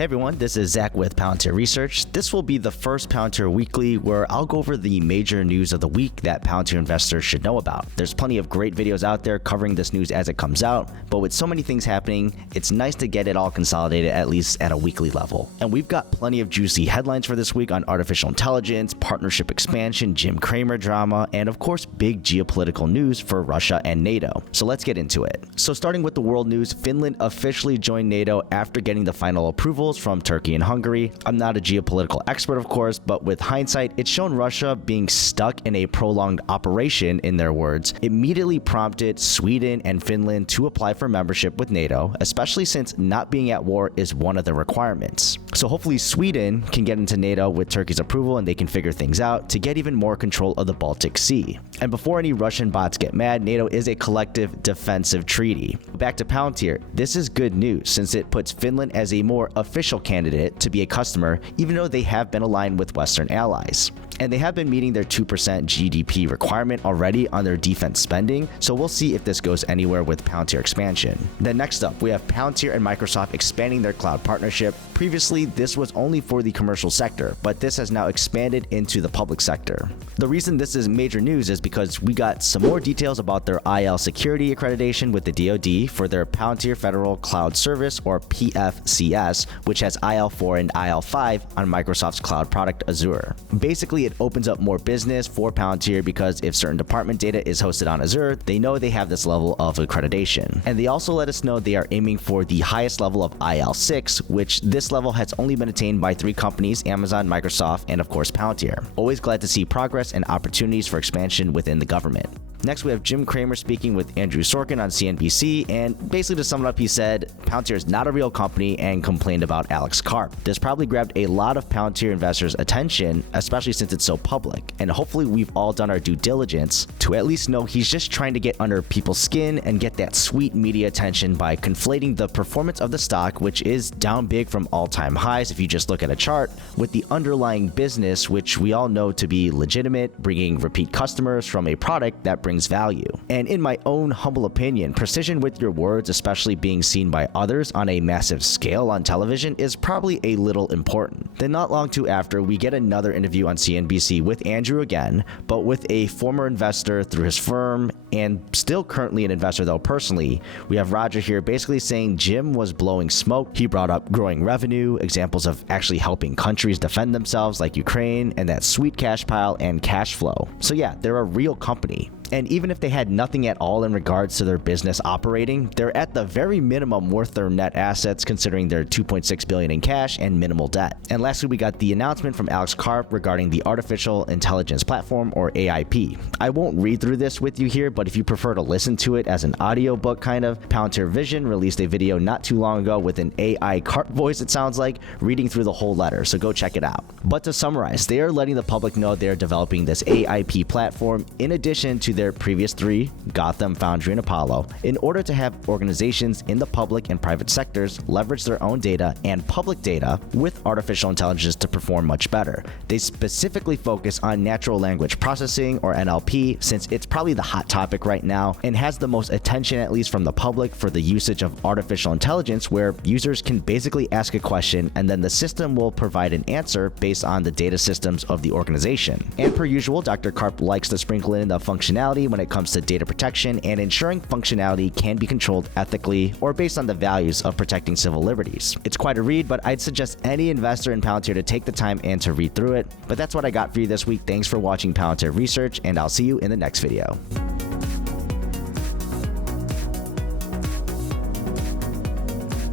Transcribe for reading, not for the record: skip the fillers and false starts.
Hey everyone, this is Zach with Palantir Research. This will be the first Palantir Weekly where I'll go over the major news of the week that Palantir investors should know about. There's plenty of great videos out there covering this news as it comes out, but with so many things happening, it's nice to get it all consolidated at least at a weekly level. And we've got plenty of juicy headlines for this week on artificial intelligence, partnership expansion, Jim Cramer drama, and of course big geopolitical news for Russia and NATO. So let's get into it. So starting with the world news, Finland officially joined NATO after getting the final approvals from Turkey and Hungary. I'm not a geopolitical expert, of course, but with hindsight, it's shown Russia being stuck in a prolonged operation, in their words, immediately prompted Sweden and Finland to apply for membership with NATO, especially since not being at war is one of the requirements. So hopefully Sweden can get into NATO with Turkey's approval and they can figure things out to get even more control of the Baltic Sea. And before any Russian bots get mad, NATO is a collective defensive treaty. Back to Palantir, this is good news since it puts Finland as a more official candidate to be a customer, even though they have been aligned with Western allies. And they have been meeting their 2% GDP requirement already on their defense spending, so we'll see if this goes anywhere with Palantir expansion. Then next up, we have Palantir and Microsoft expanding their cloud partnership. Previously, this was only for the commercial sector, but this has now expanded into the public sector. The reason this is major news is because we got some more details about their IL security accreditation with the DoD for their Palantir Federal Cloud Service, or PFCS, which has IL4 and IL5 on Microsoft's cloud product Azure. Basically, it opens up more business for Palantir because if certain department data is hosted on Azure, they know they have this level of accreditation. And they also let us know they are aiming for the highest level of IL6, which this level has only been attained by 3 companies, Amazon, Microsoft, and of course Palantir. Always glad to see progress and opportunities for expansion within the government. Next, we have Jim Cramer speaking with Andrew Sorkin on CNBC, and basically to sum it up, he said Palantir is not a real company and complained about Alex Karp. This probably grabbed a lot of Palantir investors' attention, especially since it's so public, and hopefully we've all done our due diligence to at least know he's just trying to get under people's skin and get that sweet media attention by conflating the performance of the stock, which is down big from all-time highs if you just look at a chart, with the underlying business, which we all know to be legitimate, bringing repeat customers from a product that brings value. And in my own humble opinion, precision with your words, especially being seen by others on a massive scale on television, is probably a little important. Then not long too after, we get another interview on CNBC with Andrew again, but with a former investor through his firm and still currently an investor though personally. We have Roger here basically saying Jim was blowing smoke. He brought up growing revenue, examples of actually helping countries defend themselves like Ukraine, and that sweet cash pile and cash flow. So yeah, they're a real company. And even if they had nothing at all in regards to their business operating, they're at the very minimum worth their net assets considering their $2.6 billion in cash and minimal debt. And lastly, we got the announcement from Alex Karp regarding the Artificial Intelligence Platform, or AIP. I won't read through this with you here, but if you prefer to listen to it as an audiobook kind of, Palantir Vision released a video not too long ago with an AI Karp voice, it sounds like, reading through the whole letter, so go check it out. But to summarize, they are letting the public know they are developing this AIP platform in addition to their previous 3, Gotham, Foundry, and Apollo, in order to have organizations in the public and private sectors leverage their own data and public data with artificial intelligence to perform much better. They specifically focus on natural language processing, or NLP, since it's probably the hot topic right now and has the most attention, at least from the public, for the usage of artificial intelligence, where users can basically ask a question and then the system will provide an answer based on the data systems of the organization. And per usual, Dr. Karp likes to sprinkle in the functionality when it comes to data protection and ensuring functionality can be controlled ethically or based on the values of protecting civil liberties. It's quite a read, but I'd suggest any investor in Palantir to take the time and to read through it. But that's what I got for you this week. Thanks for watching Palantir Research, and I'll see you in the next video.